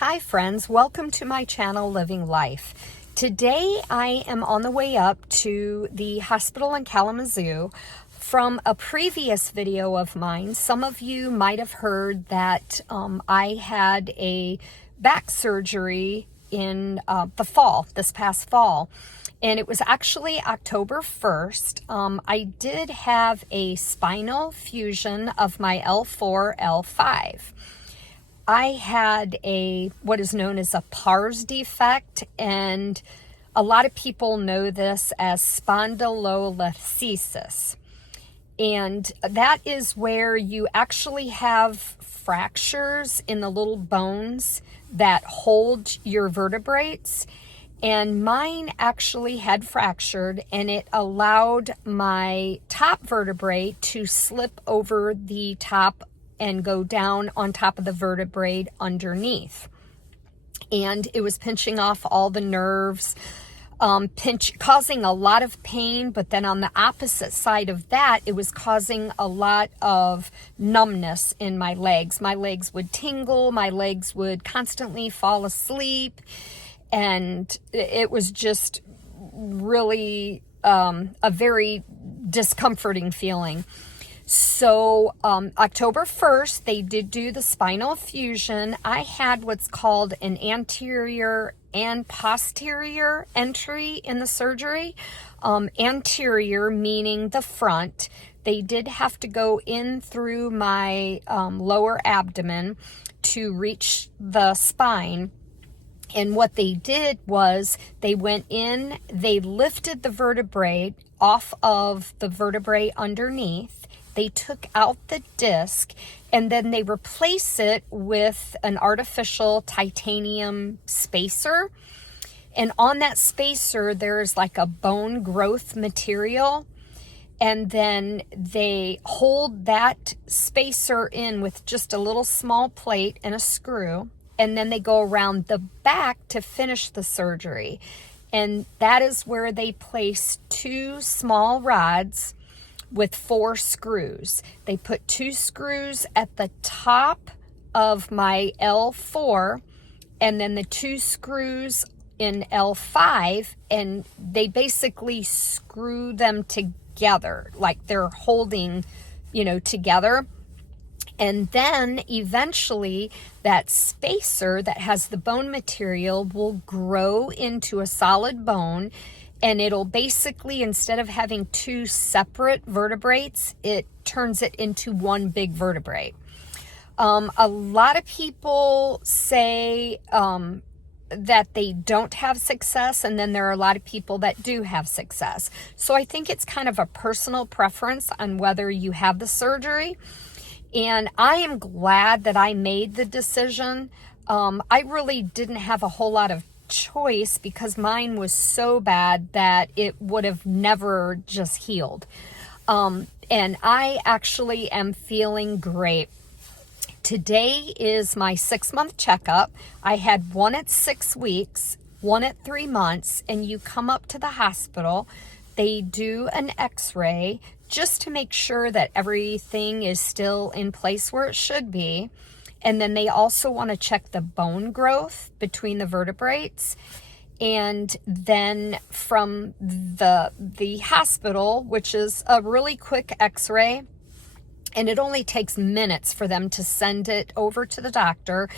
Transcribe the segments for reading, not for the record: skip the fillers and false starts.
Hi friends, welcome to my channel Living Life. Today I am on the way up to the hospital in Kalamazoo. From a previous video of mine, some of you might have heard that I had a back surgery in this past fall. And it was actually October 1st. I did have a spinal fusion of my L4, L5. I had what is known as a pars defect, and a lot of people know this as spondylolisthesis. And that is where you actually have fractures in the little bones that hold your vertebrates. And mine actually had fractured, and it allowed my top vertebrae to slip over the top and go down on top of the vertebrae underneath. And it was pinching off all the nerves, causing a lot of pain. But then on the opposite side of that, it was causing a lot of numbness in my legs. My legs would tingle, my legs would constantly fall asleep. And it was just really a very discomforting feeling. So October 1st, they did do the spinal fusion. I had what's called an anterior and posterior entry in the surgery. Anterior meaning the front. They did have to go in through my lower abdomen to reach the spine. And what they did was they went in, they lifted the vertebrae off of the vertebrae underneath. They took out the disc, and then they replace it with an artificial titanium spacer. And on that spacer, there's like a bone growth material. And then they hold that spacer in with just a little small plate and a screw. And then they go around the back to finish the surgery. And that is where they place two small rods with 4 screws. They put 2 screws at the top of my L4 and then the 2 screws in L5, and they basically screw them together like they're holding, together. And then eventually that spacer that has the bone material will grow into a solid bone. And it'll basically, instead of having 2 separate vertebrates, it turns it into one big vertebrae. A lot of people say that they don't have success, and then there are a lot of people that do have success. So I think it's kind of a personal preference on whether you have the surgery. And I am glad that I made the decision. I really didn't have a whole lot of choice because mine was so bad that it would have never just healed. And I actually am feeling great. Today is my 6-month checkup. I had one at 6 weeks, one at 3 months, and you come up to the hospital. They do an x-ray just to make sure that everything is still in place where it should be. And then they also want to check the bone growth between the vertebrates. And then from the hospital, which is a really quick x-ray, and it only takes minutes for them to send it over to the doctor,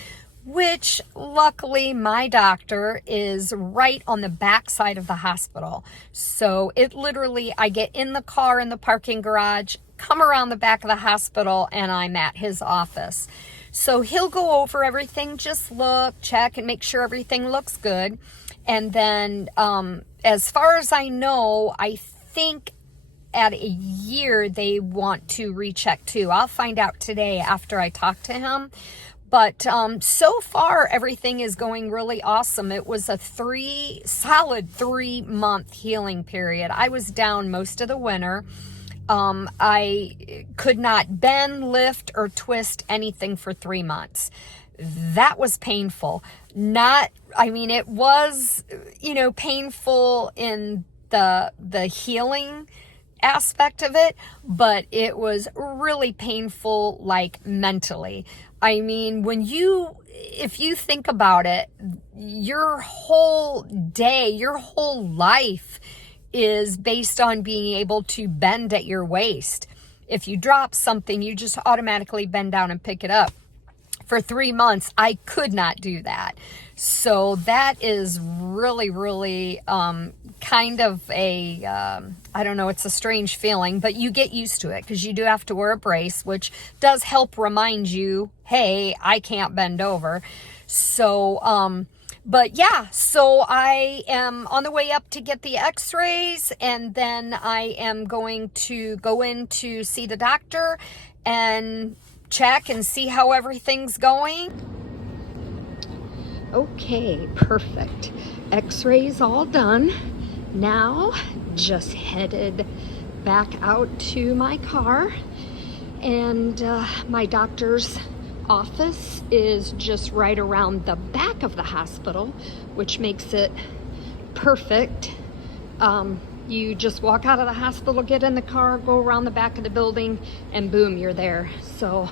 which luckily my doctor is right on the back side of the hospital. So it literally, I get in the car in the parking garage, come around the back of the hospital, and I'm at his office. So he'll go over everything, just look, check, and make sure everything looks good. And then as far as I know, I think at a year they want to recheck too. I'll find out today after I talk to him. But so far, everything is going really awesome. It was a solid 3-month healing period. I was down most of the winter. I could not bend, lift, or twist anything for 3 months. That was painful. It was, painful in the healing aspect of it, but it was really painful, like mentally. I mean, when you if you think about it, your whole day, your whole life is based on being able to bend at your waist. If you drop something, you just automatically bend down and pick it up. For 3 months, I could not do that. So that is really, really kind of a, I don't know, it's a strange feeling, but you get used to it because you do have to wear a brace, which does help remind you, hey, I can't bend over. So, but yeah, so I am on the way up to get the x-rays, and then I am going to go in to see the doctor and check and see how everything's going. Okay, perfect. X-rays all done. Now, just headed back out to my car, and my doctor's office is just right around the back of the hospital, which makes it perfect. You just walk out of the hospital, get in the car, go around the back of the building, and boom, you're there. So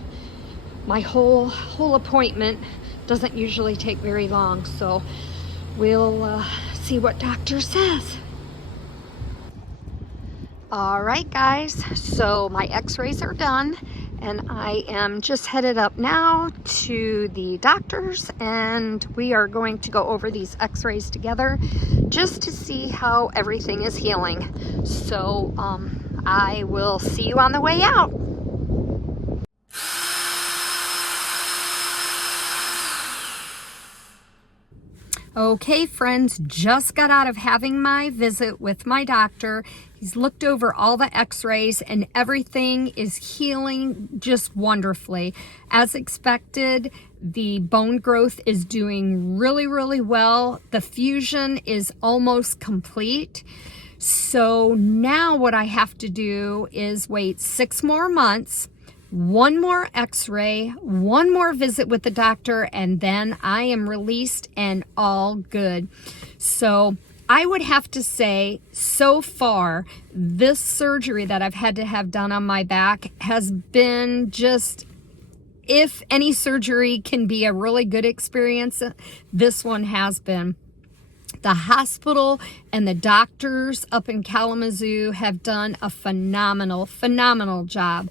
my whole appointment doesn't usually take very long, so we'll see what doctor says. All right, guys, so my x-rays are done, and I am just headed up now to the doctor's, and we are going to go over these x-rays together just to see how everything is healing. So I will see you on the way out. Okay, friends, just got out of having my visit with my doctor. He's looked over all the x-rays and everything is healing just wonderfully. As expected, the bone growth is doing really, really well. The fusion is almost complete. So now what I have to do is wait 6 more months, 1 more x-ray, 1 more visit with the doctor, and then I am released and all good. So I would have to say, so far, this surgery that I've had to have done on my back has been just, if any surgery can be a really good experience, this one has been. The hospital and the doctors up in Kalamazoo have done a phenomenal job.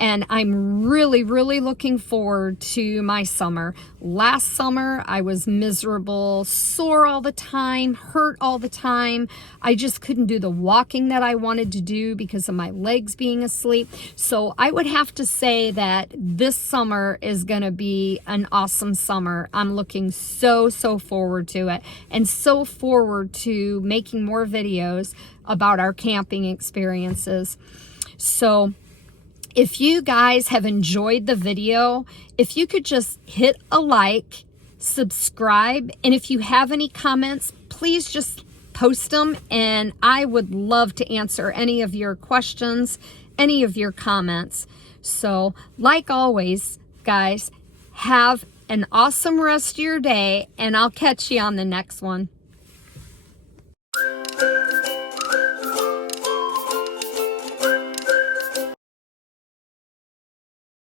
And I'm really, really looking forward to my summer. Last summer, I was miserable, sore all the time, hurt all the time. I just couldn't do the walking that I wanted to do because of my legs being asleep. So I would have to say that this summer is going to be an awesome summer. I'm looking so forward to it, and so forward to making more videos about our camping experiences. So if you guys have enjoyed the video, if you could just hit a like, subscribe, and if you have any comments, please just post them, and I would love to answer any of your questions, any of your comments. So, like always, guys, have an awesome rest of your day, and I'll catch you on the next one.